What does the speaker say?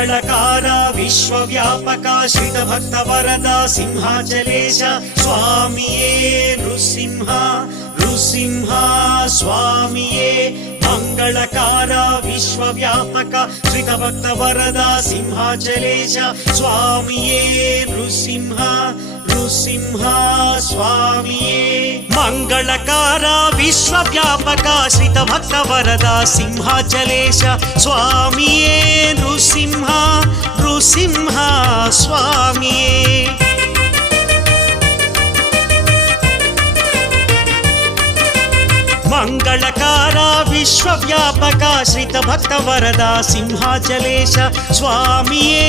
మంగళకార విశ్వవ్యాపక శ్రిత భక్త వరద సింహాచలేశ స్వామియే నృసింహ నృసింహ స్వామియే మంగళకార విశ్వవ్యాపక శ్రిత భక్త వరద సింహాచలేశ స్వామియే నృసింహ నృసింహ స్వామియే మంగళకార విశ్వవ్యాపక శ్రిత భక్త వరద సింహాచలేశ స్వామియే నృసింహ నృసింహ స్వామియే మంగళకార విశ్వవ్యాపక శ్రిత భక్త వరద సింహాచలేశ స్వామియే